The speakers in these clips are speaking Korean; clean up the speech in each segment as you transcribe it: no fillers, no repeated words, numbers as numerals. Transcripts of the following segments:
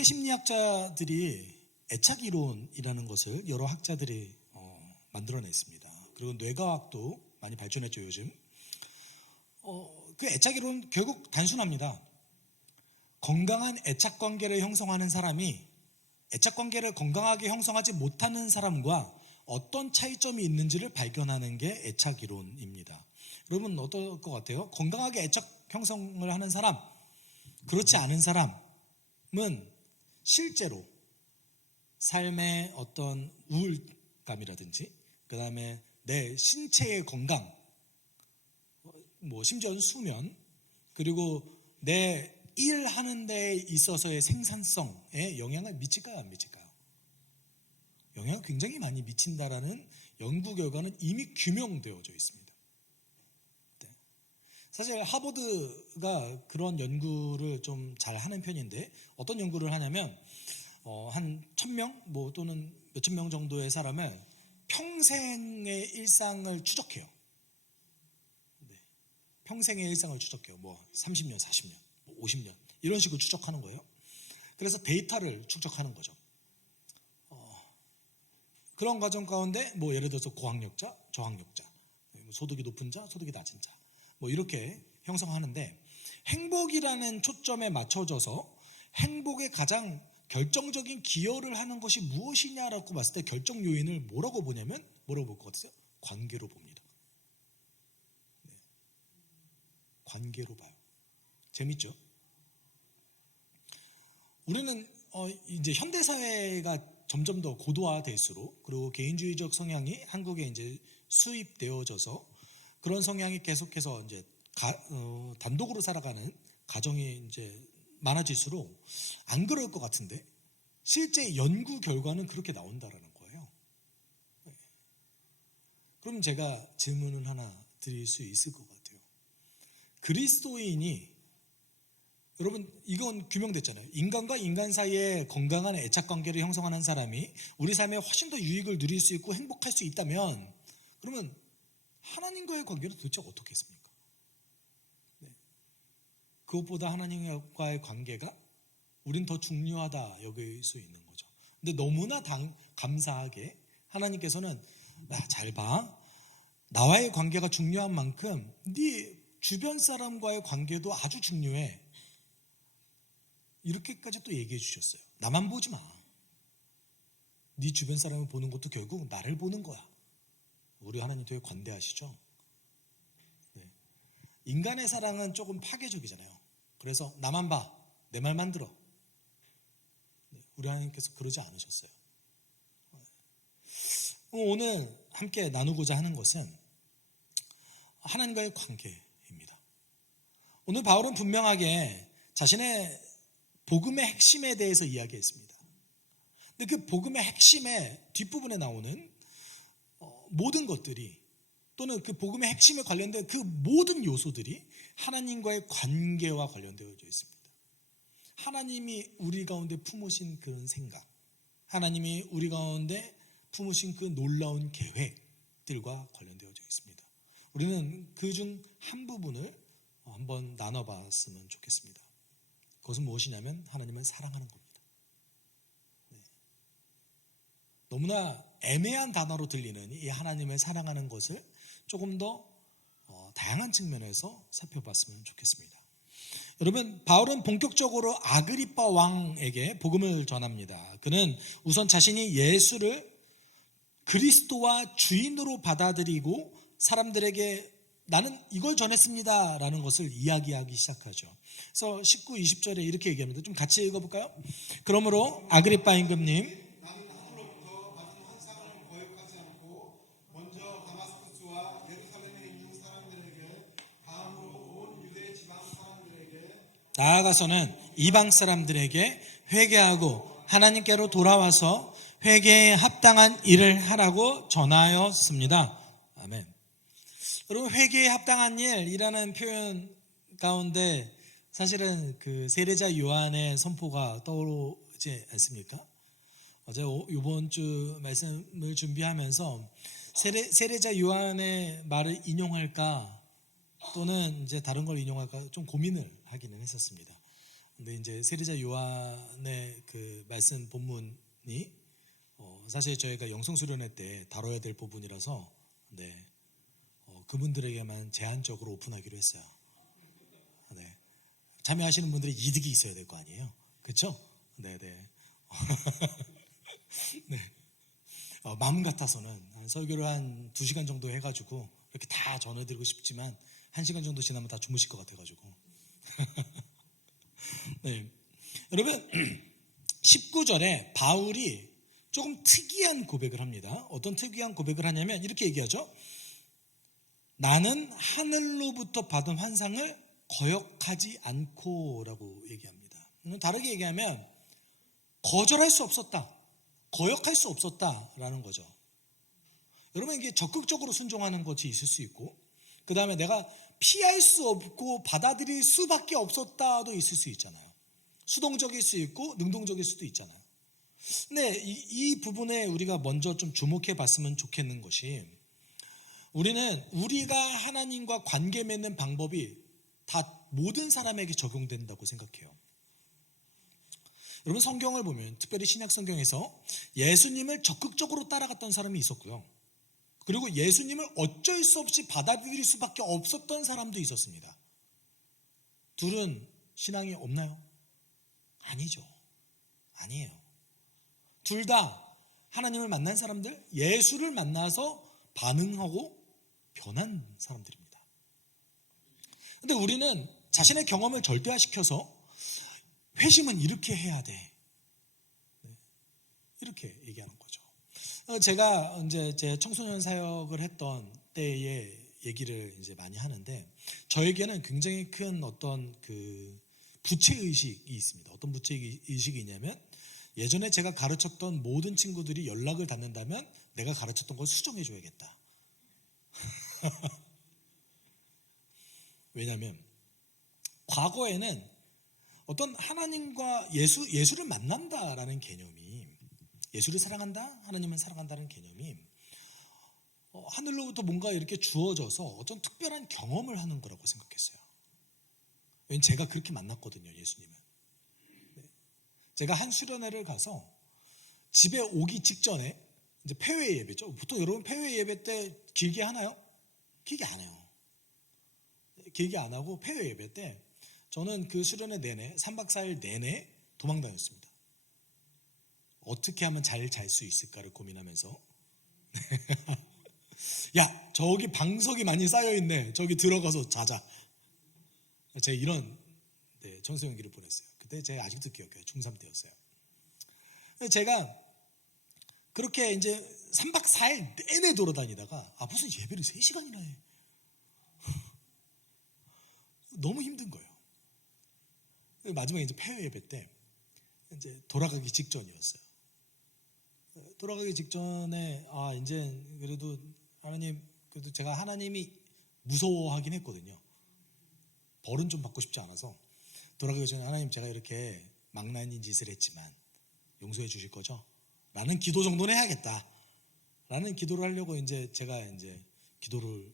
현대 심리학자들이 애착 이론이라는 것을 여러 학자들이 만들어냈습니다. 그리고 뇌과학도 많이 발전했죠, 요즘. 그 애착 이론 결국 단순합니다. 건강한 애착 관계를 형성하는 사람이 애착 관계를 건강하게 형성하지 못하는 사람과 어떤 차이점이 있는지를 발견하는 게 애착 이론입니다. 여러분 어떨 것 같아요? 건강하게 애착 형성을 하는 사람, 그렇지 않은 사람은 실제로 삶의 어떤 우울감이라든지 그 다음에 내 신체의 건강, 심지어는 수면, 그리고 내 일하는 데 있어서의 생산성에 영향을 미칠까요, 안 미칠까요? 영향을 굉장히 많이 미친다라는 연구 결과는 이미 규명되어져 있습니다. 네. 사실 하버드가 그런 연구를 좀 잘 하는 편인데 어떤 연구를 하냐면 한 1000명 또는 몇천 명 정도의 사람을 평생의 일상을 추적해요. 네. 평생의 일상을 추적해요. 30년, 40년, 50년 이런 식으로 추적하는 거예요. 그래서 데이터를 축적하는 거죠. 그런 과정 가운데 예를 들어서 고학력자, 저학력자, 소득이 높은 자, 소득이 낮은 자 이렇게 형성하는데 행복이라는 초점에 맞춰져서 행복의 가장 결정적인 기여를 하는 것이 무엇이냐라고 봤을 때 결정 요인을 뭐라고 보냐면 뭐라고 볼 것 같으세요? 관계로 봅니다. 네. 관계로 봐요. 재밌죠? 우리는 이제 현대 사회가 점점 더 고도화될수록 그리고 개인주의적 성향이 한국에 이제 수입되어져서 그런 성향이 계속해서 이제 단독으로 살아가는 가정이 이제 많아질수록 안 그럴 것 같은데 실제 연구 결과는 그렇게 나온다라는 거예요. 그럼 제가 질문을 하나 드릴 수 있을 것 같아요. 그리스도인이 여러분 이건 규명됐잖아요. 인간과 인간 사이에 건강한 애착관계를 형성하는 사람이 우리 삶에 훨씬 더 유익을 누릴 수 있고 행복할 수 있다면 그러면 하나님과의 관계는 도대체 어떻게 했습니까? 네. 그것보다 하나님과의 관계가 우린 더 중요하다 여길 수 있는 거죠. 근데 너무나 감사하게 하나님께서는 잘 봐. 나와의 관계가 중요한 만큼 네 주변 사람과의 관계도 아주 중요해. 이렇게까지 또 얘기해 주셨어요. 나만 보지 마. 네 주변 사람을 보는 것도 결국 나를 보는 거야. 우리 하나님 되게 관대하시죠? 네. 인간의 사랑은 조금 파괴적이잖아요. 그래서 나만 봐. 내 말만 들어. 네. 우리 하나님께서 그러지 않으셨어요. 오늘 함께 나누고자 하는 것은 하나님과의 관계입니다. 오늘 바울은 분명하게 자신의 복음의 핵심에 대해서 이야기했습니다. 근데 그 복음의 핵심의 뒷부분에 나오는 모든 것들이 또는 그 복음의 핵심에 관련된 그 모든 요소들이 하나님과의 관계와 관련되어져 있습니다. 하나님이 우리 가운데 품으신 그런 생각, 하나님이 우리 가운데 품으신 그 놀라운 계획들과 관련되어져 있습니다. 우리는 그중 한 부분을 한번 나눠봤으면 좋겠습니다. 그것은 무엇이냐면 하나님을 사랑하는 겁니다. 네. 너무나 애매한 단어로 들리는 이 하나님을 사랑하는 것을 조금 더 다양한 측면에서 살펴봤으면 좋겠습니다. 여러분, 바울은 본격적으로 아그리빠 왕에게 복음을 전합니다. 그는 우선 자신이 예수를 그리스도와 주인으로 받아들이고 사람들에게 나는 이걸 전했습니다 라는 것을 이야기하기 시작하죠. 그래서 19, 20절에 이렇게 얘기합니다. 좀 같이 읽어볼까요? 그러므로 아그리빠 임금님, 나는 하늘로부터 받은 환상을 거역하지 않고 먼저 다마스쿠스와 예루살렘에 있는 사람들에게 다음으로 온 유대 지방 사람들에게 나아가서는 이방 사람들에게 회개하고 하나님께로 돌아와서 회개에 합당한 일을 하라고 전하였습니다. 아멘. 여러분, 회개에 합당한 일이라는 표현 가운데 사실은 그 세례자 요한의 선포가 떠오르지 않습니까? 어제 이번 주 말씀을 준비하면서 세례자 요한의 말을 인용할까 또는 이제 다른 걸 인용할까 좀 고민을 하기는 했었습니다. 근데 이제 세리자 요한의 그 말씀 본문이 사실 저희가 영성 수련회 때 다뤄야 될 부분이라서 네, 그분들에게만 제한적으로 오픈하기로 했어요. 네, 참여하시는 분들이 이득이 있어야 될 거 아니에요, 그렇죠? 네네. 네. 마음 같아서는 한 설교를 한 2시간 정도 해가지고 이렇게 다 전해드리고 싶지만 1시간 정도 지나면 다 주무실 것 같아가지고. 네. 여러분 19절에 바울이 조금 특이한 고백을 합니다. 어떤 특이한 고백을 하냐면 이렇게 얘기하죠. 나는 하늘로부터 받은 환상을 거역하지 않고 라고 얘기합니다. 다르게 얘기하면 거절할 수 없었다, 거역할 수 없었다라는 거죠. 여러분 이게 적극적으로 순종하는 것이 있을 수 있고, 그 다음에 내가 피할 수 없고 받아들일 수밖에 없었다도 있을 수 있잖아요. 수동적일 수 있고 능동적일 수도 있잖아요. 근데 이 부분에 우리가 먼저 좀 주목해 봤으면 좋겠는 것이, 우리는 우리가 하나님과 관계 맺는 방법이 다 모든 사람에게 적용된다고 생각해요. 여러분 성경을 보면 특별히 신약 성경에서 예수님을 적극적으로 따라갔던 사람이 있었고요. 그리고 예수님을 어쩔 수 없이 받아들일 수밖에 없었던 사람도 있었습니다. 둘은 신앙이 없나요? 아니죠. 아니에요. 둘 다 하나님을 만난 사람들, 예수를 만나서 반응하고 변한 사람들입니다. 근데 우리는 자신의 경험을 절대화시켜서 회심은 이렇게 해야 돼, 이렇게 얘기하는 거죠. 제가 이제 제 청소년 사역을 했던 때의 얘기를 이제 많이 하는데, 저에게는 굉장히 큰 어떤 그 부채 의식이 있습니다. 어떤 부채 의식이 있냐면, 예전에 제가 가르쳤던 모든 친구들이 연락을 닿는다면 내가 가르쳤던 걸 수정해 줘야겠다. 왜냐하면 과거에는 어떤 하나님과 예수를 만난다라는 개념이, 예수를 사랑한다, 하나님을 사랑한다는 개념이 하늘로부터 뭔가 이렇게 주어져서 어떤 특별한 경험을 하는 거라고 생각했어요. 왜냐면 제가 그렇게 만났거든요, 예수님은. 제가 한 수련회를 가서 집에 오기 직전에 이제 폐회 예배죠. 보통 여러분 폐회 예배 때 길게 하나요? 길게 안 해요. 길게 안 하고 폐회 예배 때 저는 그 수련회 내내 3박 4일 내내 도망 다녔습니다. 어떻게 하면 잘 잘 수 있을까를 고민하면서 야, 저기 방석이 많이 쌓여있네, 저기 들어가서 자자. 제가 이런 청소년기를 보냈어요. 그때 제가 아직도 기억해요. 중3 때였어요. 제가 그렇게 이제 3박 4일 내내 돌아다니다가 무슨 예배를 3시간이나 해. 너무 힘든 거예요. 마지막에 이제 폐회 예배 때 이제 돌아가기 직전이었어요. 돌아가기 직전에 이제 그래도 하나님, 그래도 제가 하나님이 무서워하긴 했거든요. 벌은 좀 받고 싶지 않아서 돌아가기 전에 하나님, 제가 이렇게 망나니 짓을 했지만 용서해 주실 거죠? 라는 기도 정도는 해야겠다. 라는 기도를 하려고 이제 제가 이제 기도를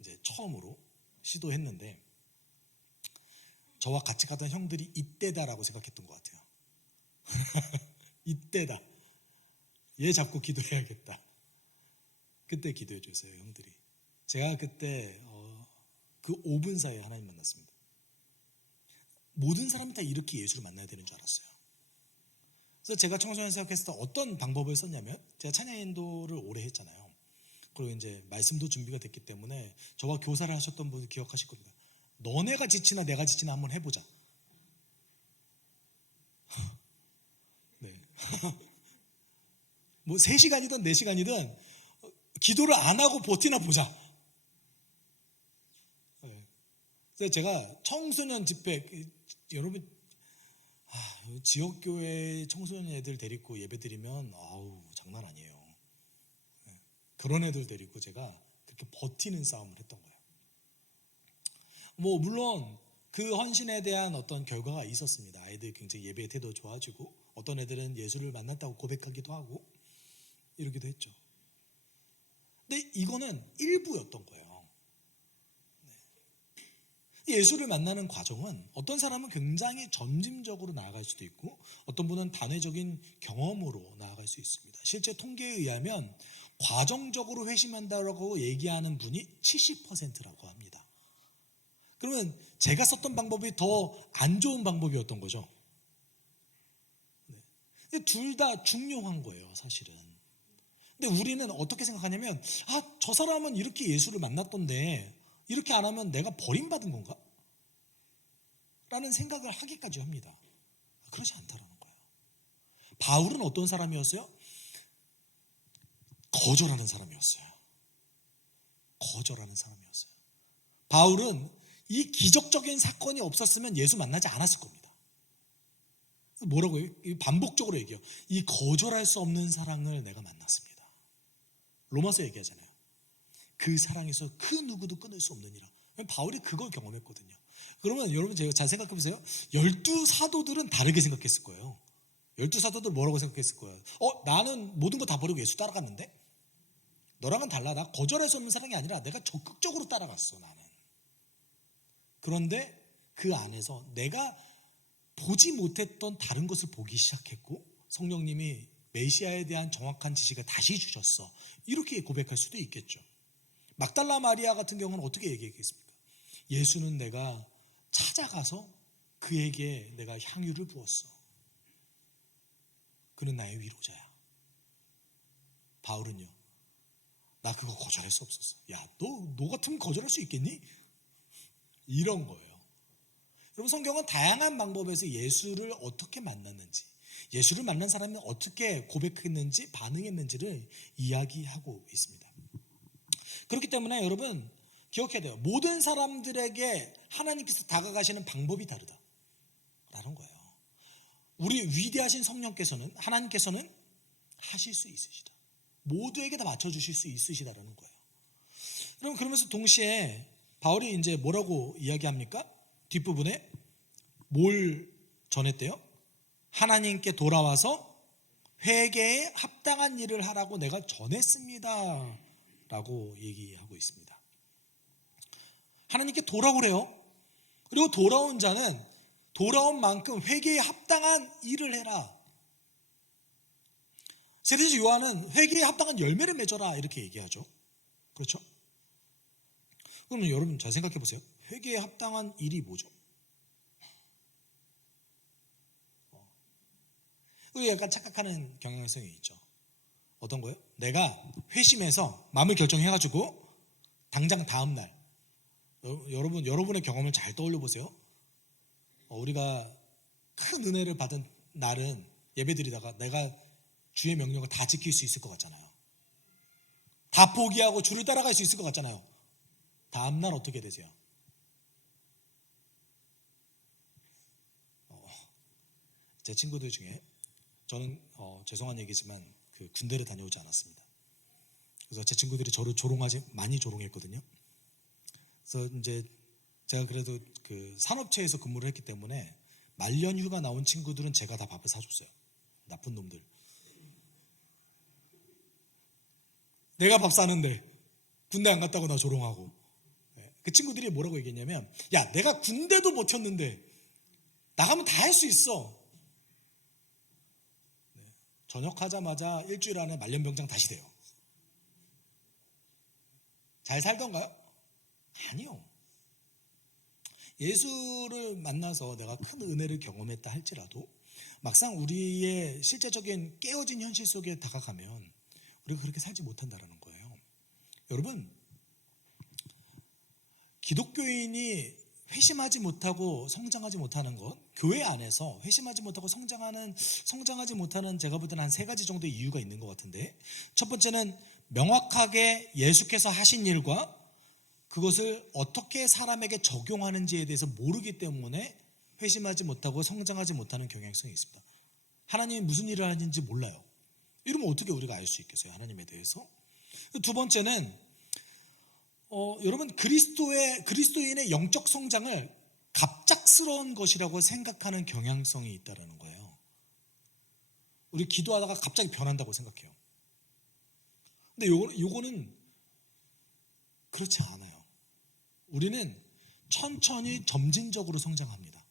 이제 처음으로 시도했는데, 저와 같이 가던 형들이 이때다라고 생각했던 것 같아요. 이때다. 얘 잡고 기도해야겠다. 그때 기도해 줬어요, 형들이. 제가 그때 그 5분 사이에 하나님 만났습니다. 모든 사람이 다 이렇게 예수를 만나야 되는 줄 알았어요. 그래서 제가 청소년 사역했을 때 어떤 방법을 썼냐면, 제가 찬양 인도를 오래 했잖아요. 그리고 이제 말씀도 준비가 됐기 때문에 저와 교사를 하셨던 분들 기억하실 겁니다. 너네가 지치나 내가 지치나 한번 해보자. 네. 뭐 3시간이든 4시간이든 기도를 안 하고 버티나 보자. 네. 그래서 제가 청소년 집회, 여러분 지역교회 청소년 애들 데리고 예배 드리면 장난 아니에요. 네. 그런 애들 데리고 제가 그렇게 버티는 싸움을 했던 거예요. 뭐 물론 그 헌신에 대한 어떤 결과가 있었습니다. 아이들이 굉장히 예배 태도 좋아지고, 어떤 애들은 예수를 만났다고 고백하기도 하고 이러기도 했죠. 근데 이거는 일부였던 거예요. 네. 예수를 만나는 과정은 어떤 사람은 굉장히 점진적으로 나아갈 수도 있고 어떤 분은 단회적인 경험으로 나아갈 수 있습니다. 실제 통계에 의하면 과정적으로 회심한다고 얘기하는 분이 70%라고 합니다. 그러면 제가 썼던 방법이 더 안 좋은 방법이었던 거죠. 둘 다 중요한 거예요, 사실은. 근데 우리는 어떻게 생각하냐면, 저 사람은 이렇게 예수를 만났던데 이렇게 안 하면 내가 버림받은 건가? 라는 생각을 하기까지 합니다. 그렇지 않다라는 거예요. 바울은 어떤 사람이었어요? 거절하는 사람이었어요. 거절하는 사람이었어요. 바울은 이 기적적인 사건이 없었으면 예수 만나지 않았을 겁니다. 뭐라고요? 반복적으로 얘기해요. 이 거절할 수 없는 사랑을 내가 만났습니다. 로마서 얘기하잖아요. 그 사랑에서 그 누구도 끊을 수 없느니라. 바울이 그걸 경험했거든요. 그러면 여러분 제가 잘 생각해 보세요. 12사도들은 다르게 생각했을 거예요. 12사도들 뭐라고 생각했을 거예요? 나는 모든 거 다 버리고 예수 따라갔는데? 너랑은 달라. 나 거절할 수 없는 사랑이 아니라 내가 적극적으로 따라갔어, 나는. 그런데 그 안에서 내가 보지 못했던 다른 것을 보기 시작했고 성령님이 메시아에 대한 정확한 지식을 다시 주셨어. 이렇게 고백할 수도 있겠죠. 막달라 마리아 같은 경우는 어떻게 얘기했겠습니까? 예수는 내가 찾아가서 그에게 내가 향유를 부었어. 그는 나의 위로자야. 바울은요, 나 그거 거절할 수 없었어. 야, 너 같으면 거절할 수 있겠니? 이런 거예요. 여러분, 성경은 다양한 방법에서 예수를 어떻게 만났는지, 예수를 만난 사람이 어떻게 고백했는지, 반응했는지를 이야기하고 있습니다. 그렇기 때문에 여러분 기억해야 돼요. 모든 사람들에게 하나님께서 다가가시는 방법이 다르다라는 거예요. 우리 위대하신 성령께서는, 하나님께서는 하실 수 있으시다. 모두에게 다 맞춰주실 수 있으시다라는 거예요. 여러분, 그러면서 동시에 바울이 이제 뭐라고 이야기합니까? 뒷부분에 뭘 전했대요? 하나님께 돌아와서 회개에 합당한 일을 하라고 내가 전했습니다 라고 얘기하고 있습니다. 하나님께 돌아오래요. 그리고 돌아온 자는 돌아온 만큼 회개에 합당한 일을 해라. 세례자 요한은 회개에 합당한 열매를 맺어라 이렇게 얘기하죠. 그렇죠? 그럼 여러분 잘 생각해 보세요. 회개에 합당한 일이 뭐죠? 약간 착각하는 경향성이 있죠. 어떤 거예요? 내가 회심해서 마음을 결정해가지고 당장 다음날, 여러분의 경험을 잘 떠올려 보세요. 우리가 큰 은혜를 받은 날은 예배드리다가 내가 주의 명령을 다 지킬 수 있을 것 같잖아요. 다 포기하고 주를 따라갈 수 있을 것 같잖아요. 다음날 어떻게 되세요? 제 친구들 중에 저는 죄송한 얘기지만 그 군대를 다녀오지 않았습니다. 그래서 제 친구들이 저를 많이 조롱했거든요. 그래서 이제 제가 그래도 그 산업체에서 근무를 했기 때문에 말년 휴가 나온 친구들은 제가 다 밥을 사줬어요. 나쁜 놈들. 내가 밥 사는데 군대 안 갔다고 나 조롱하고. 그 친구들이 뭐라고 얘기했냐면, 야, 내가 군대도 버텼는데 나가면 다 할 수 있어. 전역하자마자 일주일 안에 말년병장 다시 돼요. 잘 살던가요? 아니요. 예수를 만나서 내가 큰 은혜를 경험했다 할지라도 막상 우리의 실제적인 깨어진 현실 속에 다가가면 우리가 그렇게 살지 못한다는 거예요. 여러분, 기독교인이 회심하지 못하고 성장하지 못하는 것, 교회 안에서 회심하지 못하고 성장하지 못하는 제가 볼 때는 한 3가지 정도의 이유가 있는 것 같은데, 첫 번째는 명확하게 예수께서 하신 일과 그것을 어떻게 사람에게 적용하는지에 대해서 모르기 때문에 회심하지 못하고 성장하지 못하는 경향성이 있습니다. 하나님이 무슨 일을 하는지 몰라요. 이러면 어떻게 우리가 알 수 있겠어요, 하나님에 대해서? 두 번째는 여러분, 그리스도인의 영적 성장을 갑작스러운 것이라고 생각하는 경향성이 있다는 거예요. 우리 기도하다가 갑자기 변한다고 생각해요. 근데 요거는 그렇지 않아요. 우리는 천천히 점진적으로 성장합니다.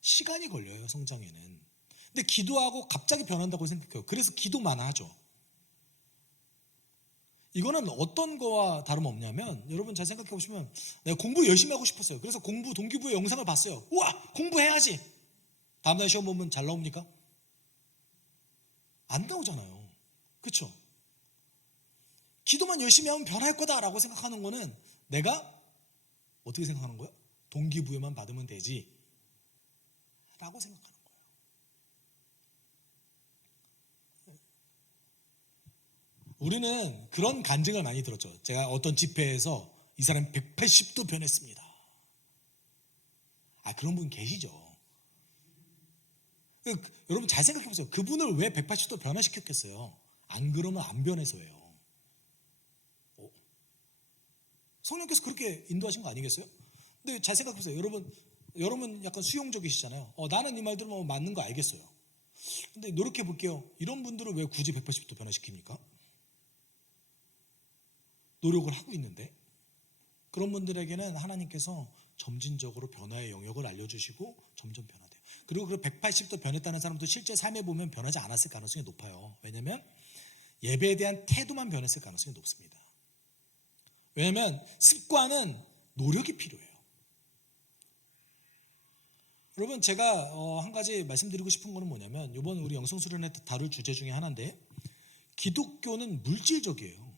시간이 걸려요, 성장에는. 근데 기도하고 갑자기 변한다고 생각해요. 그래서 기도만 하죠. 이거는 어떤 거와 다름없냐면, 여러분 잘 생각해 보시면, 내가 공부 열심히 하고 싶었어요. 그래서 공부 동기부여 영상을 봤어요. 우와, 공부해야지. 다음날 시험 보면 잘 나옵니까? 안 나오잖아요. 그렇죠? 기도만 열심히 하면 변할 거다라고 생각하는 거는, 내가 어떻게 생각하는 거야? 동기부여만 받으면 되지 라고 생각하는 거예요. 우리는 그런 간증을 많이 들었죠. 제가 어떤 집회에서 이 사람이 180도 변했습니다. 그런 분 계시죠. 여러분 잘 생각해 보세요. 그분을 왜 180도 변화시켰겠어요? 안 그러면 안 변해서예요. 성령께서 그렇게 인도하신 거 아니겠어요? 근데 잘 생각해 보세요. 여러분 약간 수용적이시잖아요. 나는 이 말 들으면 맞는 거 알겠어요. 근데 노력해 볼게요. 이런 분들을 왜 굳이 180도 변화시킵니까? 노력을 하고 있는데. 그런 분들에게는 하나님께서 점진적으로 변화의 영역을 알려주시고 점점 변화돼요. 그리고 그 180도 변했다는 사람도 실제 삶에 보면 변하지 않았을 가능성이 높아요. 왜냐하면 예배에 대한 태도만 변했을 가능성이 높습니다. 왜냐하면 습관은 노력이 필요해요. 여러분 제가 한 가지 말씀드리고 싶은 거는 뭐냐면, 이번 우리 영성수련회 다룰 주제 중에 하나인데, 기독교는 물질적이에요.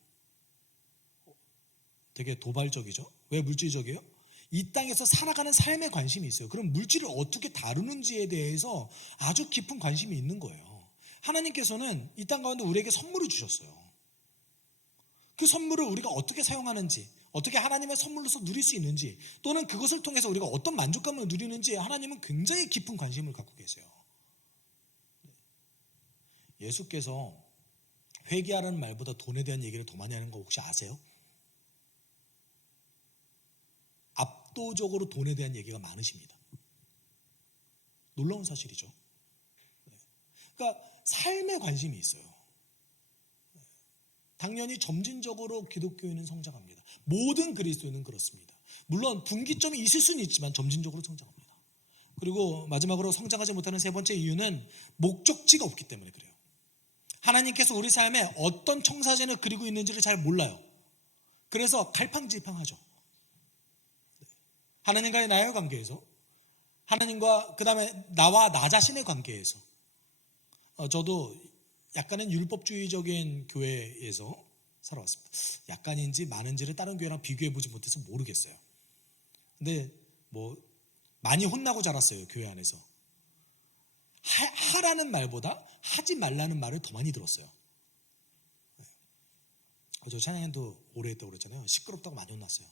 되게 도발적이죠. 왜 물질적이에요? 이 땅에서 살아가는 삶에 관심이 있어요. 그럼 물질을 어떻게 다루는지에 대해서 아주 깊은 관심이 있는 거예요. 하나님께서는 이 땅 가운데 우리에게 선물을 주셨어요. 그 선물을 우리가 어떻게 사용하는지, 어떻게 하나님의 선물로서 누릴 수 있는지, 또는 그것을 통해서 우리가 어떤 만족감을 누리는지 하나님은 굉장히 깊은 관심을 갖고 계세요. 예수께서 회개하라는 말보다 돈에 대한 얘기를 더 많이 하는 거 혹시 아세요? 압도적으로 돈에 대한 얘기가 많으십니다. 놀라운 사실이죠. 그러니까 삶에 관심이 있어요. 당연히 점진적으로 기독교인은 성장합니다. 모든 그리스도인은 그렇습니다. 물론 분기점이 있을 수는 있지만 점진적으로 성장합니다. 그리고 마지막으로 성장하지 못하는 세 번째 이유는 목적지가 없기 때문에 그래요. 하나님께서 우리 삶에 어떤 청사진을 그리고 있는지를 잘 몰라요. 그래서 갈팡질팡하죠. 하나님과의 나의 관계에서, 하나님과 그 다음에 나와 나 자신의 관계에서. 저도 약간은 율법주의적인 교회에서 살아왔습니다. 약간인지 많은지를 다른 교회랑 비교해보지 못해서 모르겠어요. 근데 많이 혼나고 자랐어요. 교회 안에서. 하라는 말보다 하지 말라는 말을 더 많이 들었어요. 저 찬양도 오래 했다고 그랬잖아요. 시끄럽다고 많이 혼났어요.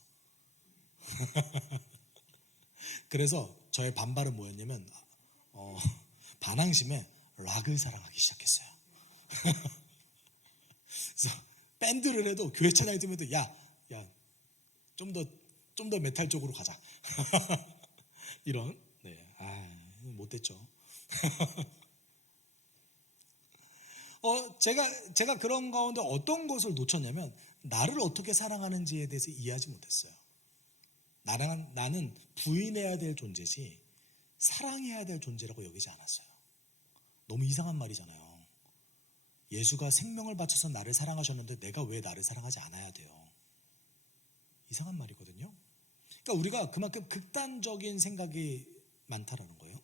그래서 저의 반발은 뭐였냐면, 반항심에 락을 사랑하기 시작했어요. 그래서 밴드를 해도, 교회 찬양이 들으면 좀 더 메탈 쪽으로 가자. 이런, 못됐죠. 제가 그런 가운데 어떤 것을 놓쳤냐면, 나를 어떻게 사랑하는지에 대해서 이해하지 못했어요. 나는 부인해야 될 존재지 사랑해야 될 존재라고 여기지 않았어요. 너무 이상한 말이잖아요. 예수가 생명을 바쳐서 나를 사랑하셨는데 내가 왜 나를 사랑하지 않아야 돼요? 이상한 말이거든요. 그러니까 우리가 그만큼 극단적인 생각이 많다라는 거예요.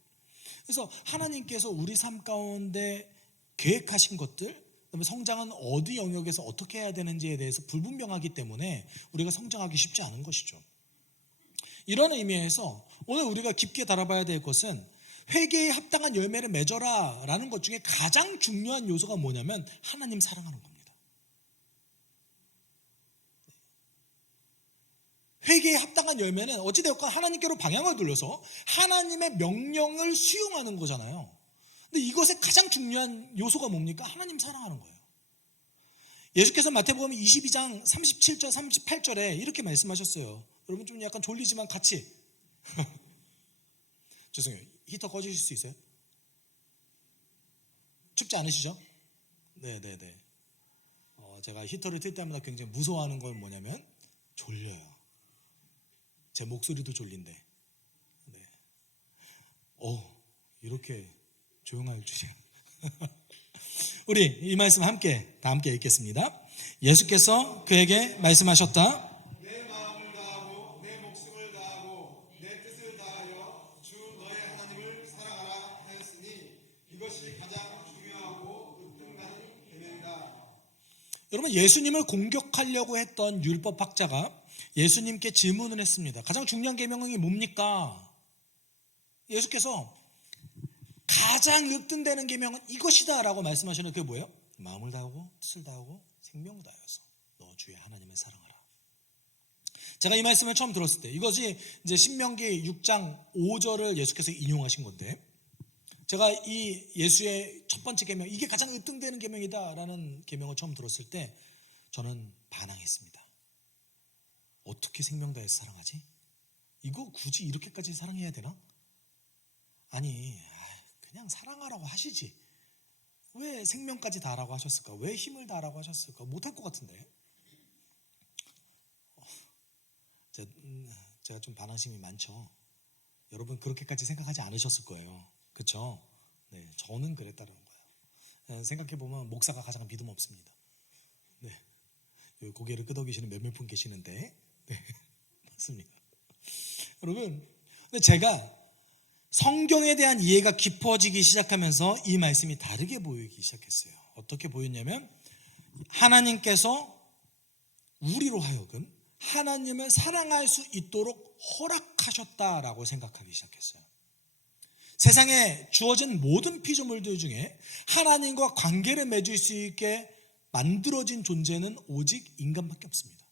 그래서 하나님께서 우리 삶 가운데 계획하신 것들, 그다음에 성장은 어디 영역에서 어떻게 해야 되는지에 대해서 불분명하기 때문에 우리가 성장하기 쉽지 않은 것이죠. 이런 의미에서 오늘 우리가 깊게 달아봐야 될 것은, 회개에 합당한 열매를 맺어라 라는 것 중에 가장 중요한 요소가 뭐냐면 하나님 사랑하는 겁니다. 회개에 합당한 열매는 어찌되었건 하나님께로 방향을 돌려서 하나님의 명령을 수용하는 거잖아요. 근데 이것의 가장 중요한 요소가 뭡니까? 하나님 사랑하는 거예요. 예수께서 마태복음 22장 37절 38절에 이렇게 말씀하셨어요. 여러분 좀 약간 졸리지만 같이 죄송해요. 히터 꺼주실 수 있어요? 춥지 않으시죠? 네네네. 제가 히터를 틀 때마다 굉장히 무서워하는 건 뭐냐면 졸려요. 제 목소리도 졸린데. 네. 이렇게 조용할 줄이야. 우리 이 말씀 다 함께 읽겠습니다. 예수께서 그에게 말씀하셨다. 내 마음을 다하고 내 목숨을 다하고 내 뜻을 다하여 주 너의 하나님을 사랑하라 하였으니 이것이 가장 중요하고 으뜸가는 계명이다. 여러분, 예수님을 공격하려고 했던 율법학자가 예수님께 질문을 했습니다. 가장 중요한 계명이 뭡니까? 예수께서 가장 으뜸되는 계명은 이것이다 라고 말씀하시는 그게 뭐예요? 마음을 다하고 뜻을 다하고 생명을 다하여서 너 주의 하나님을 사랑하라. 제가 이 말씀을 처음 들었을 때 이것이 이제 신명기 6장 5절을 예수께서 인용하신 건데, 제가 이 예수의 첫 번째 계명, 이게 가장 으뜸되는 계명이다라는 계명을 처음 들었을 때 저는 반항했습니다. 어떻게 생명 다해서 사랑하지? 이거 굳이 이렇게까지 사랑해야 되나? 아니, 그냥 사랑하라고 하시지 왜 생명까지 다하라고 하셨을까? 왜 힘을 다하라고 하셨을까? 못할 것 같은데. 제가 좀 반항심이 많죠. 여러분 그렇게까지 생각하지 않으셨을 거예요. 그렇죠? 네, 저는 그랬다는 거예요. 생각해보면 목사가 가장 믿음 없습니다. 네, 여기 고개를 끄덕이시는 몇몇 분 계시는데, 네, 맞습니다. 여러분, 근데 제가 성경에 대한 이해가 깊어지기 시작하면서 이 말씀이 다르게 보이기 시작했어요. 어떻게 보였냐면, 하나님께서 우리로 하여금 하나님을 사랑할 수 있도록 허락하셨다라고 생각하기 시작했어요. 세상에 주어진 모든 피조물들 중에 하나님과 관계를 맺을 수 있게 만들어진 존재는 오직 인간밖에 없습니다.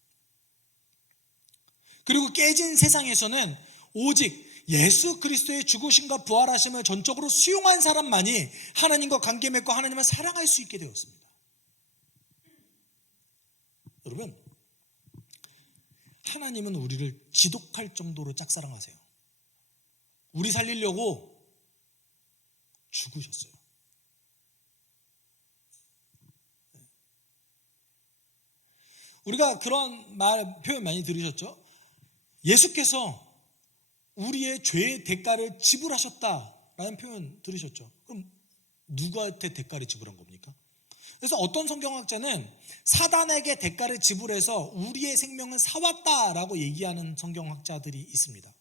그리고 깨진 세상에서는 오직 예수 그리스도의 죽으심과 부활하심을 전적으로 수용한 사람만이 하나님과 관계 맺고 하나님을 사랑할 수 있게 되었습니다. 여러분, 하나님은 우리를 지독할 정도로 짝사랑하세요. 우리 살리려고 죽으셨어요. 우리가 그런 표현 많이 들으셨죠? 예수께서 우리의 죄의 대가를 지불하셨다라는 표현 들으셨죠? 그럼 누구한테 대가를 지불한 겁니까? 그래서 어떤 성경학자는 사단에게 대가를 지불해서 우리의 생명을 사왔다라고 얘기하는 성경학자들이 있습니다.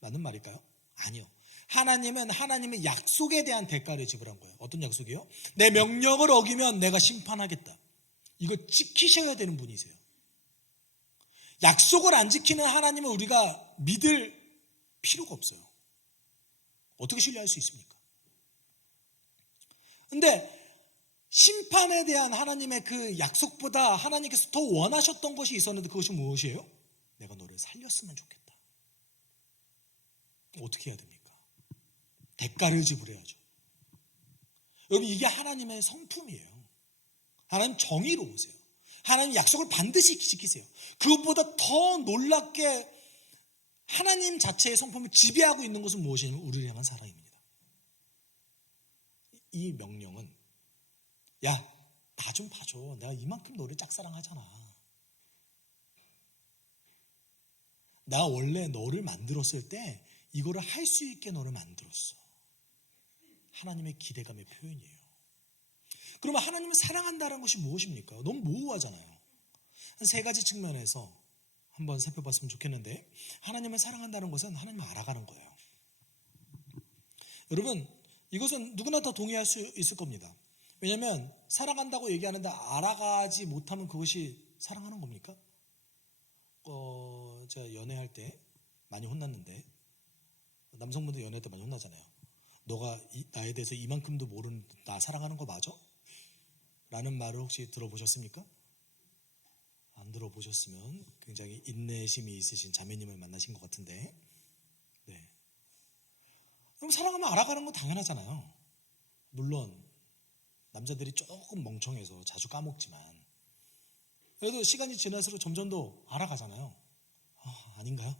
맞는 말일까요? 아니요. 하나님은 하나님의 약속에 대한 대가를 지불한 거예요. 어떤 약속이요? 내 명령을 어기면 내가 심판하겠다. 이거 지키셔야 되는 분이세요. 약속을 안 지키는 하나님을 우리가 믿을 필요가 없어요. 어떻게 신뢰할 수 있습니까? 근데 심판에 대한 하나님의 그 약속보다 하나님께서 더 원하셨던 것이 있었는데, 그것이 무엇이에요? 내가 너를 살렸으면 좋겠다. 어떻게 해야 됩니까? 대가를 지불해야죠. 여러분, 이게 하나님의 성품이에요. 하나님 정의로우세요. 하나님 약속을 반드시 지키세요. 그것보다 더 놀랍게 하나님 자체의 성품을 지배하고 있는 것은 무엇이냐면 우리를 향한 사랑입니다. 이 명령은, 야, 나 좀 봐줘. 내가 이만큼 너를 짝사랑하잖아. 나 원래 너를 만들었을 때 이거를 할 수 있게 너를 만들었어. 하나님의 기대감의 표현이에요. 그러면 하나님을 사랑한다는 것이 무엇입니까? 너무 모호하잖아요. 한 세 가지 측면에서 한번 살펴봤으면 좋겠는데, 하나님을 사랑한다는 것은 하나님을 알아가는 거예요. 여러분, 이것은 누구나 다 동의할 수 있을 겁니다. 왜냐하면 사랑한다고 얘기하는데 알아가지 못하면 그것이 사랑하는 겁니까? 제가 연애할 때 많이 혼났는데, 남성분들 연애할 때 많이 혼나잖아요. 너가 나에 대해서 이만큼도 모르는 나 사랑하는 거 맞아? 라는 말을 혹시 들어보셨습니까? 안 들어보셨으면 굉장히 인내심이 있으신 자매님을 만나신 것 같은데, 네. 그럼 사랑하면 알아가는 건 당연하잖아요. 물론 남자들이 조금 멍청해서 자주 까먹지만, 그래도 시간이 지날수록 점점 더 알아가잖아요. 아닌가요?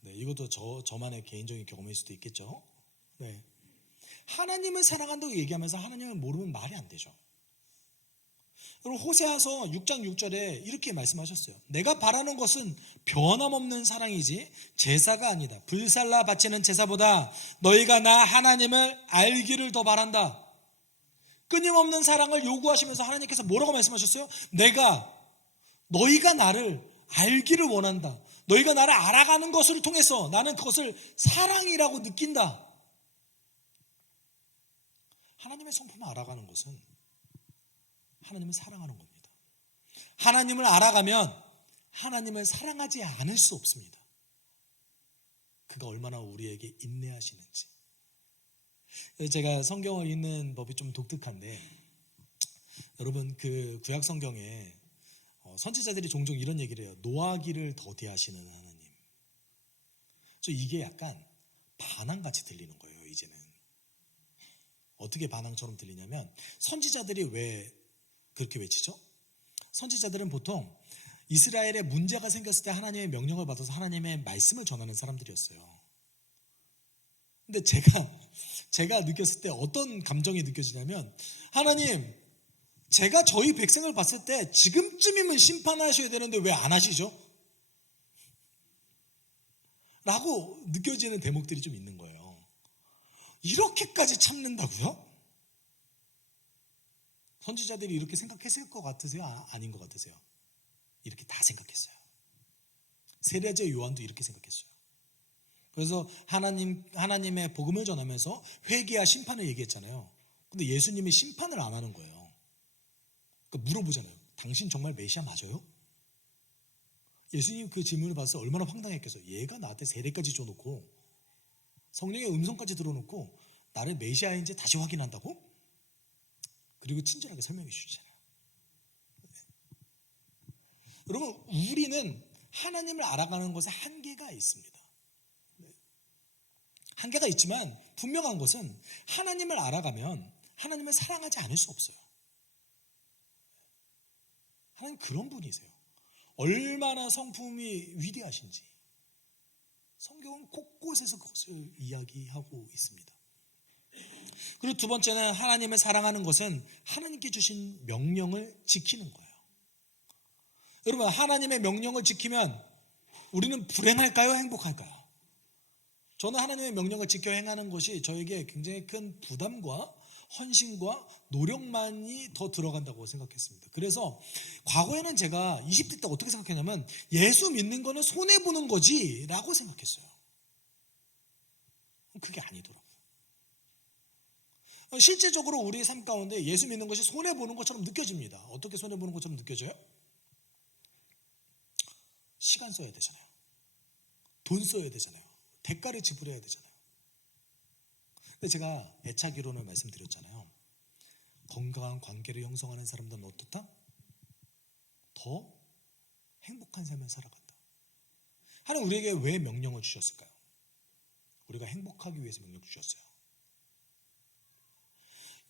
네, 이것도 저만의 개인적인 경험일 수도 있겠죠. 네. 하나님을 사랑한다고 얘기하면서 하나님을 모르면 말이 안 되죠. 그럼 호세아서 6장 6절에 이렇게 말씀하셨어요. 내가 바라는 것은 변함없는 사랑이지 제사가 아니다. 불살라 바치는 제사보다 너희가 나 하나님을 알기를 더 바란다. 끊임없는 사랑을 요구하시면서 하나님께서 뭐라고 말씀하셨어요? 너희가 나를 알기를 원한다. 너희가 나를 알아가는 것을 통해서 나는 그것을 사랑이라고 느낀다. 하나님의 성품을 알아가는 것은 하나님을 사랑하는 겁니다. 하나님을 알아가면 하나님을 사랑하지 않을 수 없습니다. 그가 얼마나 우리에게 인내하시는지. 제가 성경을 읽는 법이 좀 독특한데, 여러분 그 구약 성경에 선지자들이 종종 이런 얘기를 해요. 노하기를 더디하시는 하나님. 이게 약간 반항같이 들리는 거예요. 이제는 어떻게 반항처럼 들리냐면, 선지자들이 왜 그렇게 외치죠? 선지자들은 보통 이스라엘에 문제가 생겼을 때 하나님의 명령을 받아서 하나님의 말씀을 전하는 사람들이었어요. 근데 제가 느꼈을 때 어떤 감정이 느껴지냐면, 하나님, 제가 저희 백성을 봤을 때 지금쯤이면 심판하셔야 되는데 왜 안 하시죠? 라고 느껴지는 대목들이 좀 있는 거예요. 이렇게까지 참는다고요? 선지자들이 이렇게 생각했을 것 같으세요? 아닌 것 같으세요? 이렇게 다 생각했어요. 세례자 요한도 이렇게 생각했어요. 그래서 하나님의 복음을 전하면서 회개와 심판을 얘기했잖아요. 근데 예수님이 심판을 안 하는 거예요. 그러니까 물어보잖아요. 당신 정말 메시아 맞아요? 예수님 그 질문을 봤을 때 얼마나 황당했겠어요. 얘가 나한테 세례까지 줘놓고 성령의 음성까지 들어놓고 나를 메시아인지 다시 확인한다고? 그리고 친절하게 설명해 주시잖아요. 여러분, 우리는 하나님을 알아가는 것에 한계가 있습니다. 한계가 있지만 분명한 것은 하나님을 알아가면 하나님을 사랑하지 않을 수 없어요. 하나님 그런 분이세요. 얼마나 성품이 위대하신지 성경은 곳곳에서 그것을 이야기하고 있습니다. 그리고 두 번째는, 하나님을 사랑하는 것은 하나님께 주신 명령을 지키는 거예요. 여러분, 하나님의 명령을 지키면 우리는 불행할까요? 행복할까요? 저는 하나님의 명령을 지켜 행하는 것이 저에게 굉장히 큰 부담과 헌신과 노력만이 더 들어간다고 생각했습니다. 그래서 과거에는 제가 20대 때 어떻게 생각했냐면, 예수 믿는 거는 손해보는 거지 라고 생각했어요. 그게 아니더라고요. 실제적으로 우리의 삶 가운데 예수 믿는 것이 손해보는 것처럼 느껴집니다. 어떻게 손해보는 것처럼 느껴져요? 시간 써야 되잖아요. 돈 써야 되잖아요. 대가를 지불해야 되잖아요. 근데 제가 애착 이론을 말씀드렸잖아요. 건강한 관계를 형성하는 사람들은 어떻다? 더 행복한 삶을 살아간다. 하나님 우리에게 왜 명령을 주셨을까요? 우리가 행복하기 위해서 명령 주셨어요.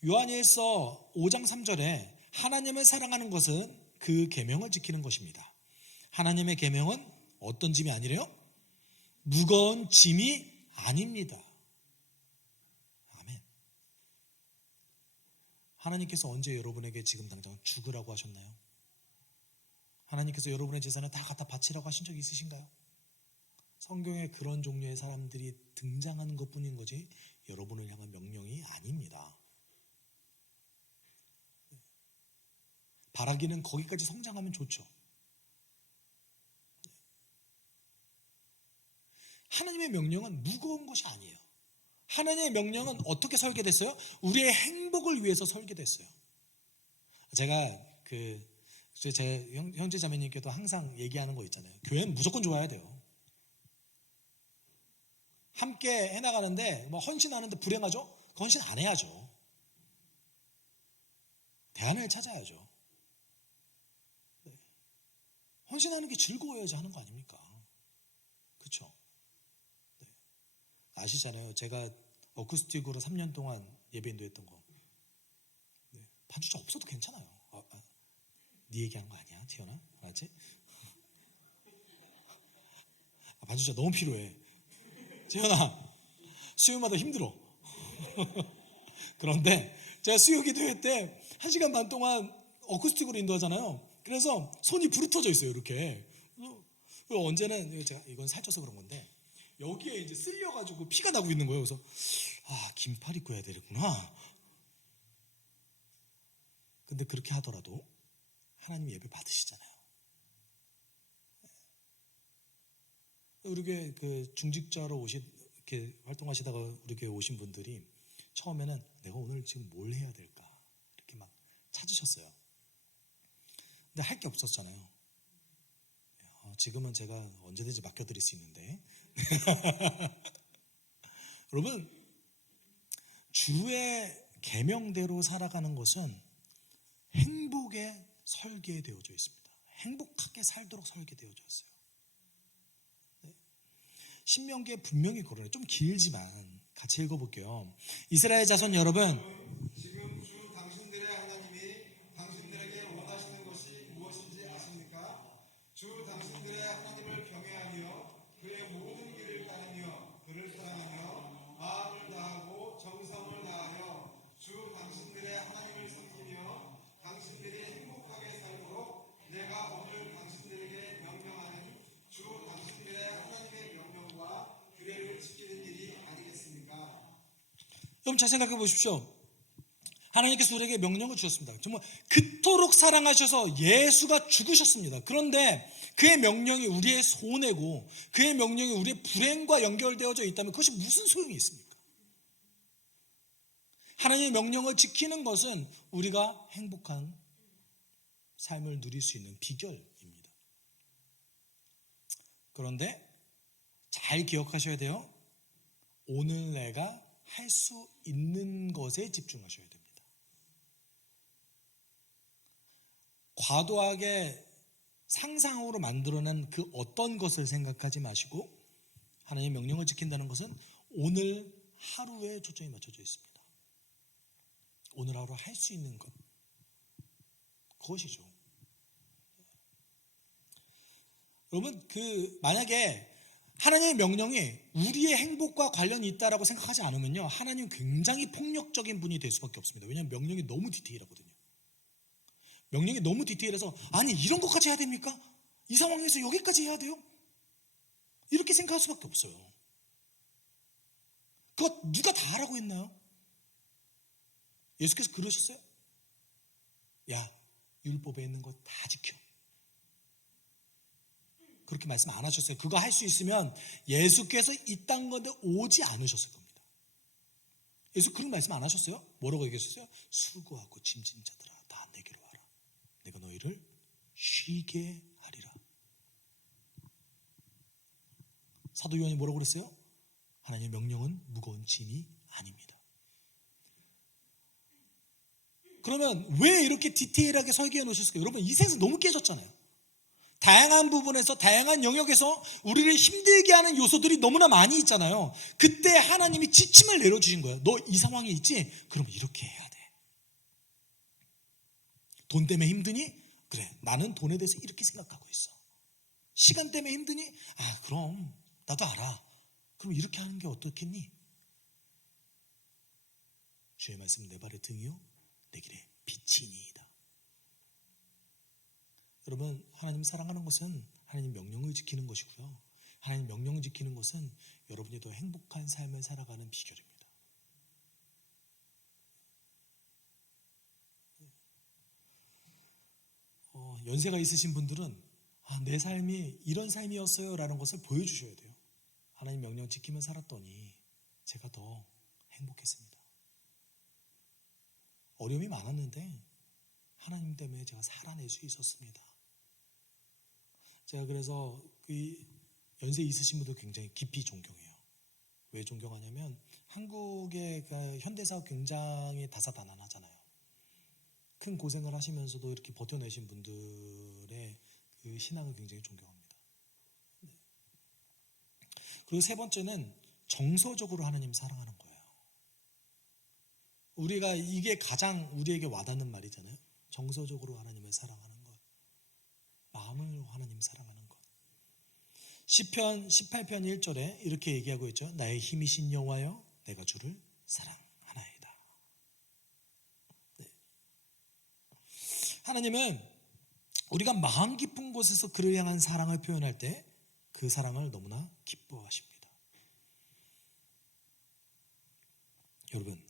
요한일서 5장 3절에 하나님을 사랑하는 것은 그 계명을 지키는 것입니다. 하나님의 계명은 어떤 짐이 아니래요? 무거운 짐이 아닙니다. 아멘. 하나님께서 언제 여러분에게 지금 당장 죽으라고 하셨나요? 하나님께서 여러분의 재산을 다 갖다 바치라고 하신 적이 있으신가요? 성경에 그런 종류의 사람들이 등장하는 것뿐인 거지 여러분을 향한 명령이 아닙니다. 바라기는 거기까지 성장하면 좋죠. 하나님의 명령은 무거운 것이 아니에요. 하나님의 명령은 어떻게 설계됐어요? 우리의 행복을 위해서 설계됐어요. 제가 제 형제 자매님께도 항상 얘기하는 거 있잖아요. 교회는 무조건 좋아야 돼요. 함께 해나가는데 헌신하는데 불행하죠? 그 헌신 안 해야죠. 대안을 찾아야죠. 헌신하는 게 즐거워야지 하는 거 아닙니까? 그렇죠? 네. 아시잖아요. 제가 어쿠스틱으로 3년 동안 예배 인도했던 거. 네. 반주자 없어도 괜찮아요. 네 얘기한 거 아니야, 지연아? 알았지? 반주자 너무 필요해. 지연아, 수요마다 힘들어. 그런데 제가 수요 기도회 때 1시간 반 동안 어쿠스틱으로 인도하잖아요. 그래서 손이 부르터져 있어요, 이렇게. 언제는 제가 이건 살쪄서 그런 건데 여기에 이제 쓸려가지고 피가 나고 있는 거예요. 그래서 긴팔 입고 해야 되겠구나. 근데 그렇게 하더라도 하나님 예배 받으시잖아요. 우리 교회 그 중직자로 이렇게 활동하시다가 우리 교회 오신 분들이 처음에는 내가 오늘 지금 뭘 해야 될까 이렇게 막 찾으셨어요. 근데 할 게 없었잖아요. 지금은 제가 언제든지 맡겨드릴 수 있는데 여러분, 주의 계명대로 살아가는 것은 행복에 설계되어져 있습니다. 행복하게 살도록 설계되어져 있어요. 신명기에 분명히 그러네. 좀 길지만 같이 읽어볼게요. 이스라엘 자손 여러분, 지금 주 당신들의 하나님이 당신들에게 원하시는 것이 무엇인지 아십니까? 주 당신들의 하나님을 경외하며 그의 모든 길을 따르며 그를 사랑하며 마음을 다하고 정성을 다하여 주 당신들의 하나님을 섬기며 당신들이 행복하게 살도록 내가 오늘 당신들에게 명령하는 주 당신들의 하나님의 명령과 규례를 지키는 일이 아니겠습니까? 여러분 잘 생각해 보십시오. 하나님께서 우리에게 명령을 주셨습니다. 정말 그토록 사랑하셔서 예수가 죽으셨습니다. 그런데 그의 명령이 우리의 손해고 그의 명령이 우리의 불행과 연결되어져 있다면 그것이 무슨 소용이 있습니까? 하나님의 명령을 지키는 것은 우리가 행복한 삶을 누릴 수 있는 비결입니다. 그런데 잘 기억하셔야 돼요. 오늘 내가 할 수 있는 것에 집중하셔야 됩니다. 과도하게 상상으로 만들어낸 그 어떤 것을 생각하지 마시고 하나님의 명령을 지킨다는 것은 오늘 하루에 초점이 맞춰져 있습니다. 오늘 하루 할 수 있는 것, 그것이죠. 여러분, 만약에 하나님의 명령이 우리의 행복과 관련이 있다라고 생각하지 않으면요, 하나님은 굉장히 폭력적인 분이 될 수밖에 없습니다. 왜냐하면 명령이 너무 디테일하거든요. 명령이 너무 디테일해서 아니 이런 것까지 해야 됩니까? 이 상황에서 여기까지 해야 돼요? 이렇게 생각할 수밖에 없어요. 그거 누가 다 하라고 했나요? 예수께서 그러셨어요? 야, 율법에 있는 거 다 지켜. 그렇게 말씀 안 하셨어요. 그거 할 수 있으면 예수께서 이 땅 건데 오지 않으셨을 겁니다. 예수 그런 말씀 안 하셨어요? 뭐라고 얘기하셨어요? 수고하고 짐진 자들아 다 내게로 와라. 내가 너희를 쉬게 하리라. 사도 요한이 뭐라고 그랬어요? 하나님의 명령은 무거운 짐이 아닙니다. 그러면 왜 이렇게 디테일하게 설계해 놓으셨을까요? 여러분, 이 세상 너무 깨졌잖아요. 다양한 부분에서 다양한 영역에서 우리를 힘들게 하는 요소들이 너무나 많이 있잖아요. 그때 하나님이 지침을 내려주신 거예요. 너 이 상황에 있지? 그럼 이렇게 해야 돼. 돈 때문에 힘드니? 그래, 나는 돈에 대해서 이렇게 생각하고 있어. 시간 때문에 힘드니? 그럼 나도 알아. 그럼 이렇게 하는 게 어떻겠니? 주의 말씀 내 발의 등이요 내 길의 빛이니이다. 여러분, 하나님 사랑하는 것은 하나님 명령을 지키는 것이고요. 하나님 명령을 지키는 것은 여러분이 더 행복한 삶을 살아가는 비결입니다. 연세가 있으신 분들은 내 삶이 이런 삶이었어요 라는 것을 보여주셔야 돼요. 하나님 명령 지키며 살았더니 제가 더 행복했습니다. 어려움이 많았는데 하나님 때문에 제가 살아낼 수 있었습니다. 제가 그래서 그 연세 있으신 분들 굉장히 깊이 존경해요. 왜 존경하냐면 한국의 그 현대사가 굉장히 다사다난하잖아요. 큰 고생을 하시면서도 이렇게 버텨내신 분들의 그 신앙을 굉장히 존경합니다. 그리고 세 번째는 정서적으로 하나님 사랑하는 거예요. 우리가 이게 가장 우리에게 와닿는 말이잖아요. 정서적으로 하나님을 사랑하는 것, 마음으로 하나님 사랑하는 것. 시편 18편 1절에 이렇게 얘기하고 있죠. 나의 힘이신 여호와여 내가 주를 사랑하나이다. 네. 하나님은 우리가 마음 깊은 곳에서 그를 향한 사랑을 표현할 때 그 사랑을 너무나 기뻐하십니다. 여러분,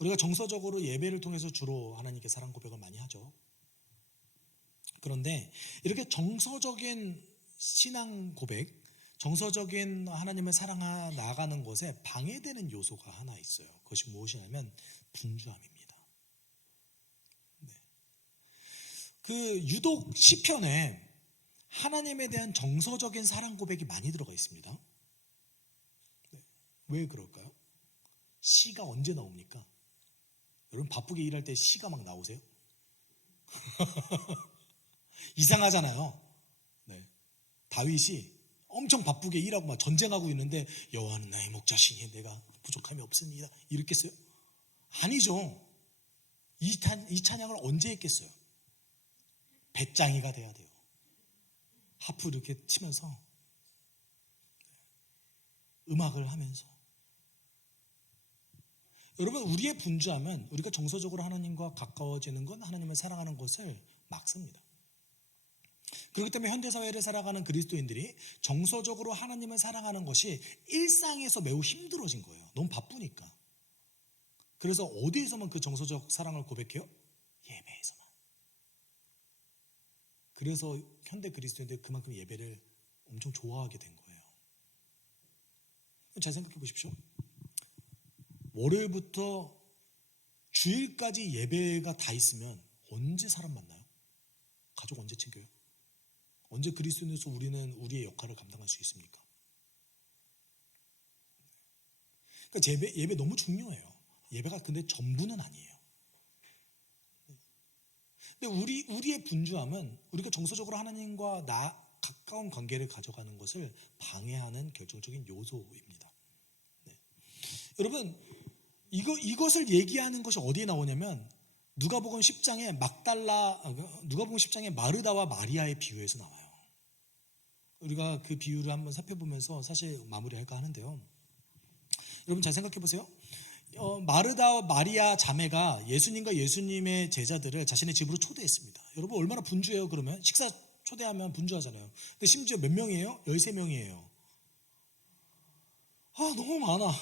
우리가 정서적으로 예배를 통해서 주로 하나님께 사랑 고백을 많이 하죠. 그런데 이렇게 정서적인 신앙 고백, 정서적인 하나님을 사랑하 나아가는 것에 방해되는 요소가 하나 있어요. 그것이 무엇이냐면 분주함입니다. 네. 그 유독 시편에 하나님에 대한 정서적인 사랑 고백이 많이 들어가 있습니다. 네. 왜 그럴까요? 시가 언제 나옵니까? 여러분 바쁘게 일할 때 시가 막 나오세요? 이상하잖아요. 네. 다윗이 엄청 바쁘게 일하고 막 전쟁하고 있는데 여호와는 나의 목자시니 내가 부족함이 없습니다. 이랬겠어요? 아니죠. 이 찬양을 언제 했겠어요? 배짱이가 돼야 돼요. 하프 이렇게 치면서 음악을 하면서. 여러분 우리의 분주함은 우리가 정서적으로 하나님과 가까워지는 건 하나님을 사랑하는 것을 막습니다. 그렇기 때문에 현대사회를 살아가는 그리스도인들이 정서적으로 하나님을 사랑하는 것이 일상에서 매우 힘들어진 거예요. 너무 바쁘니까. 그래서 어디에서만 그 정서적 사랑을 고백해요? 예배에서만. 그래서 현대 그리스도인들이 그만큼 예배를 엄청 좋아하게 된 거예요. 잘 생각해 보십시오. 월요일부터 주일까지 예배가 다 있으면 언제 사람 만나요? 가족 언제 챙겨요? 언제 그리스도인으로서 우리는 우리의 역할을 감당할 수 있습니까? 그러니까 예배 너무 중요해요. 예배가 근데 전부는 아니에요. 근데 우리의 분주함은 우리가 정서적으로 하나님과 가까운 관계를 가져가는 것을 방해하는 결정적인 요소입니다. 네. 여러분 이것을 얘기하는 것이 어디에 나오냐면 누가복음 10장에 누가복음 10장에 마르다와 마리아의 비유에서 나와요. 우리가 그 비유를 한번 살펴보면서 사실 마무리할까 하는데요. 여러분 잘 생각해 보세요. 마르다와 마리아 자매가 예수님과 예수님의 제자들을 자신의 집으로 초대했습니다. 여러분 얼마나 분주해요. 그러면 식사 초대하면 분주하잖아요. 근데 심지어 몇 명이에요? 13명이에요. 너무 많아.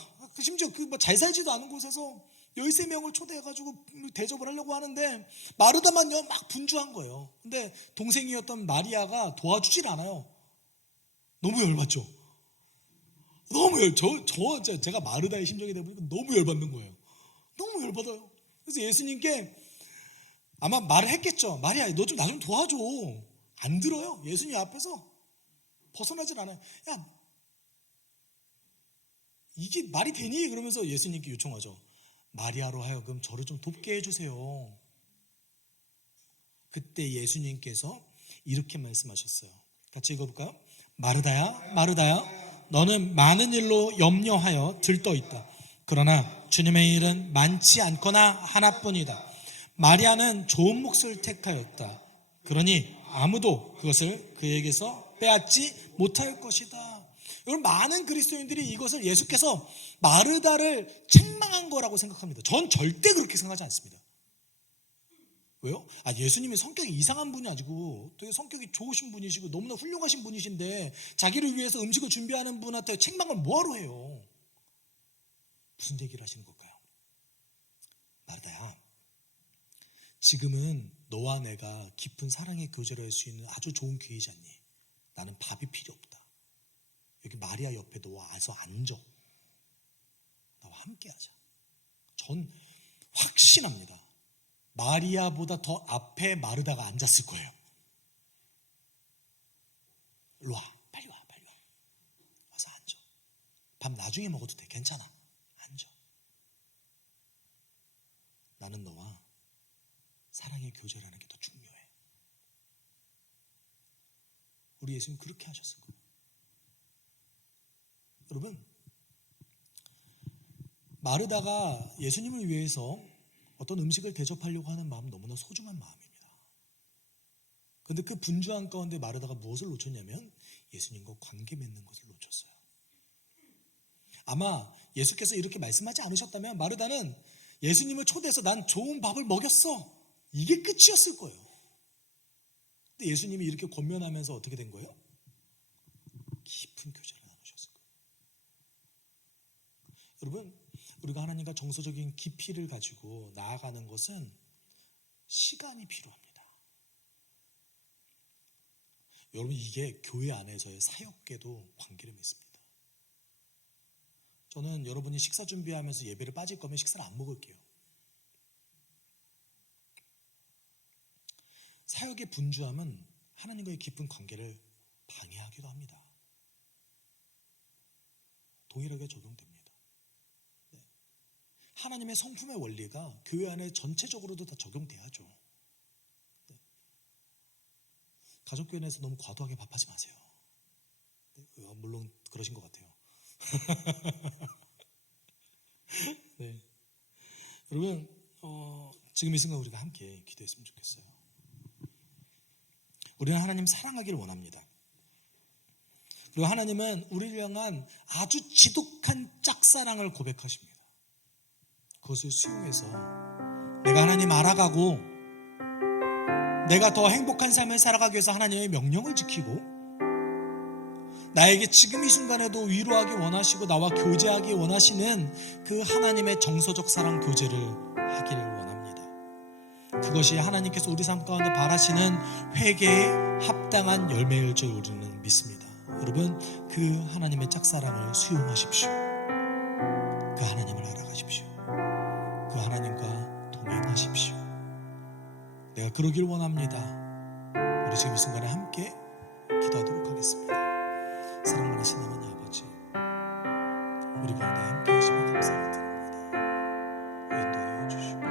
심지어 잘 살지도 않은 곳에서 13명을 초대해가지고 대접을 하려고 하는데 마르다만요 막 분주한 거예요. 근데 동생이었던 마리아가 도와주질 않아요. 너무 열받죠. 제가 마르다의 심정이 되보니까 너무 열받는 거예요. 너무 열받아요. 그래서 예수님께 아마 말을 했겠죠. 마리아, 너 좀 나 좀 도와줘. 안 들어요. 예수님 앞에서 벗어나질 않아요. 야, 이게 말이 되니? 그러면서 예수님께 요청하죠. 마리아로 하여금 저를 좀 돕게 해주세요. 그때 예수님께서 이렇게 말씀하셨어요. 같이 읽어볼까요? 마르다야, 마르다야, 너는 많은 일로 염려하여 들떠있다. 그러나 주님의 일은 많지 않거나 하나뿐이다. 마리아는 좋은 몫을 택하였다. 그러니 아무도 그것을 그에게서 빼앗지 못할 것이다. 여러분 많은 그리스도인들이 이것을 예수께서 마르다를 책망한 거라고 생각합니다. 전 절대 그렇게 생각하지 않습니다. 왜요? 예수님이 성격이 이상한 분이 아니고 되게 성격이 좋으신 분이시고 너무나 훌륭하신 분이신데 자기를 위해서 음식을 준비하는 분한테 책망을 뭐하러 해요? 무슨 얘기를 하시는 걸까요? 마르다야, 지금은 너와 내가 깊은 사랑의 교제를 할 수 있는 아주 좋은 기회지 않니? 나는 밥이 필요 없다. 여기 마리아 옆에 너와 와서 앉아. 나와 함께 하자. 전 확신합니다. 마리아보다 더 앞에 마르다가 앉았을 거예요. 일로 와. 빨리 와. 와서 앉아. 밥 나중에 먹어도 돼. 괜찮아. 앉아. 나는 너와 사랑의 교제라는 게 더 중요해. 우리 예수님 그렇게 하셨을 거예요. 여러분, 마르다가 예수님을 위해서 어떤 음식을 대접하려고 하는 마음 너무나 소중한 마음입니다. 그런데 그 분주한 가운데 마르다가 무엇을 놓쳤냐면 예수님과 관계 맺는 것을 놓쳤어요. 아마 예수께서 이렇게 말씀하지 않으셨다면 마르다는 예수님을 초대해서 난 좋은 밥을 먹였어. 이게 끝이었을 거예요. 근데 예수님이 이렇게 권면하면서 어떻게 된 거예요? 깊은 교제를 나누셨을 거예요. 여러분, 우리가 하나님과 정서적인 깊이를 가지고 나아가는 것은 시간이 필요합니다. 여러분, 이게 교회 안에서의 사역계도 관계를 맺습니다. 저는 여러분이 식사 준비하면서 예배를 빠질 거면 식사를 안 먹을게요. 사역의 분주함은 하나님과의 깊은 관계를 방해하기도 합니다. 동일하게 적용됩니다. 네. 하나님의 성품의 원리가 교회 안에 전체적으로도 다 적용돼야죠. 네. 가족교회 내에서 너무 과도하게 밥하지 마세요. 네. 물론 그러신 것 같아요. 네. 여러분, 지금 이 순간 우리가 함께 기도했으면 좋겠어요. 우리는 하나님 사랑하기를 원합니다. 그리고 하나님은 우리를 향한 아주 지독한 짝사랑을 고백하십니다. 그것을 수용해서 내가 하나님 알아가고 내가 더 행복한 삶을 살아가기 위해서 하나님의 명령을 지키고 나에게 지금 이 순간에도 위로하기 원하시고 나와 교제하기 원하시는 그 하나님의 정서적 사랑 교제를 하기를 원합니다. 그것이 하나님께서 우리 삶 가운데 바라시는 회개에 합당한 열매일 줄 우리는 믿습니다. 여러분, 그 하나님의 짝사랑을 수용하십시오. 그 하나님을 알아가십시오. 그 하나님과 동행하십시오. 내가 그러길 원합니다. 우리 지금 이 순간에 함께 기도하도록 하겠습니다. 사랑 많으신 하나님 아버지, 우리 가운데 함께 하시며 감사를 드립니다. 인도하여 주시고